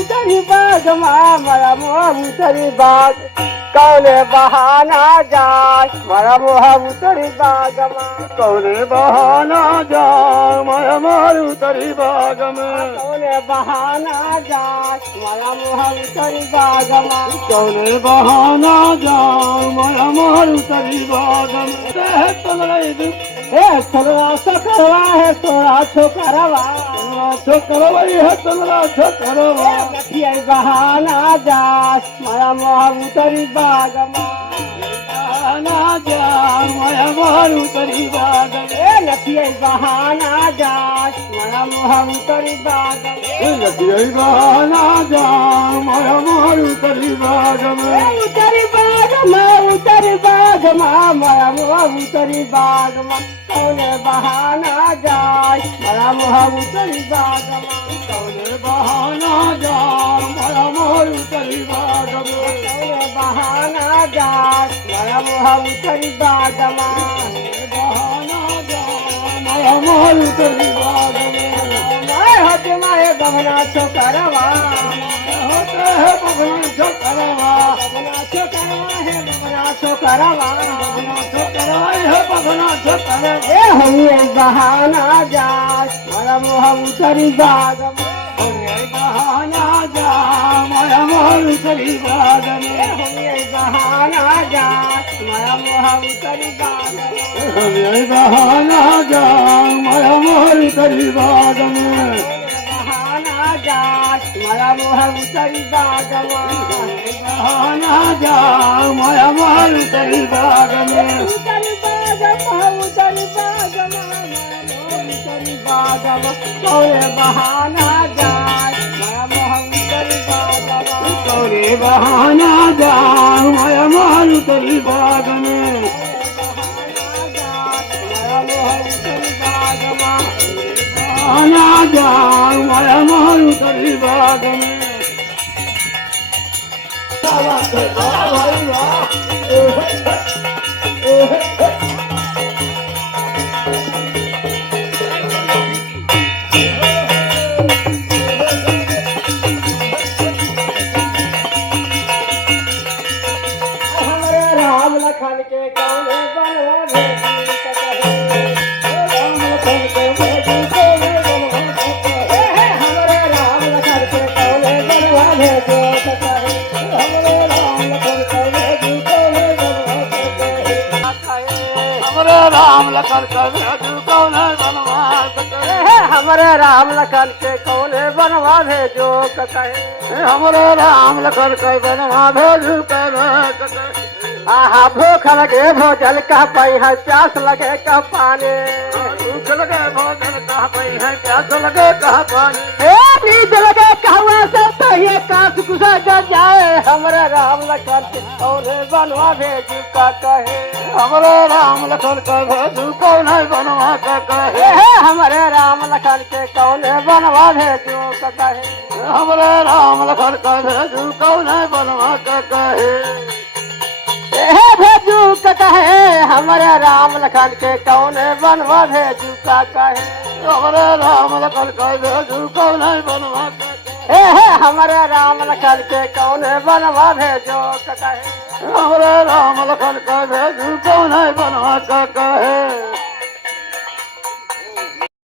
उतरी बाग मारा मोह उतरी बाग कौने बहाना जाए मारा मोह उतरी बाग कौने बहाना जाए माया मोर उतरी बाग में कौने बहाना जाए मारा मोह उतरी बाग कौने बहाना जाए माया मोर उतरी बाग में हे तलवा सकरवा है तोरा छोकरवा छोकरवा है तोरा छोकरवा नथिया बहाना जास माया मोह उतरी बाग बहाना जाए माया मोर उतरी बाग में नथिया बहाना जास माया मोह उतरी बाग नथिया बहाना जाए माया मोर उतरी बाग में उतरी बाग उतरी बाग माया मोह उतरी बाग कौने बहाना जाए माया मोह उतरी बाग कौने बहाना जाए माया मोर उतरी बाग में कौने बहाना जाए माया मोह उतरी बाग बहाना जाए माया मोर उतरी बाग में माय होते माए गहना छोकरवा होते है बगना छोकरवा गहना छोकरवा है गहना छोकरवा छोकरवा है बगना छोकरवा ए होइए बहाना जाए माया मोह उतरी बाग बहाना जाए माया मोर उतरी बाग में होइए बहाना जाए माया मोह उतरी बाग बहाना जाए माया मोर उतरी बाग में बहाना जाए माया मोह उतरी बाग बहाना जाए माया मोर उतरी बाग में उतरी बाग उतरी बाग उतरी बाग कौने बहाना जाए माया मोह उतरी बाग कौने बहाना जाए माया मोर उतरी बाग में बहाना जाए माया मोर उतरी बाग में राम लखन के कौने बनवा भेजी हमारे राम लखन के कौने बनवा भेजो राम लखन का भेजू कौन बनवास कहे हमरे राम लखन के कौने बनवा भेजो कहे हमरे राम लखन का बनवा भेजू कहे आहा भूख लगे भोजन कह पाई है प्यास लगे कह पानी भूख लगे भोजन कह पाई है प्यास लगे कह पानी नींद लगे कहवा से पहले काश गुजर जाए हमरे राम लखन के कौने बनवा भेजू का कहे हमरे राम लखन का भेजू कौन बनवा का कहे हमरे राम लखन के कौने बनवा भेजू का कहे हमरे राम लखन का भेजू कौन बनवा का कहे भेजू का कहे हमारे राम लखन के कौने बनवा भेजू का कहे हमरे राम लखन का भेजू कौन बनवा का हमारे राम लखन के कौने बनवा भेजो का कहे हमरे राम लखन का भेजू कौन बनवा का कहे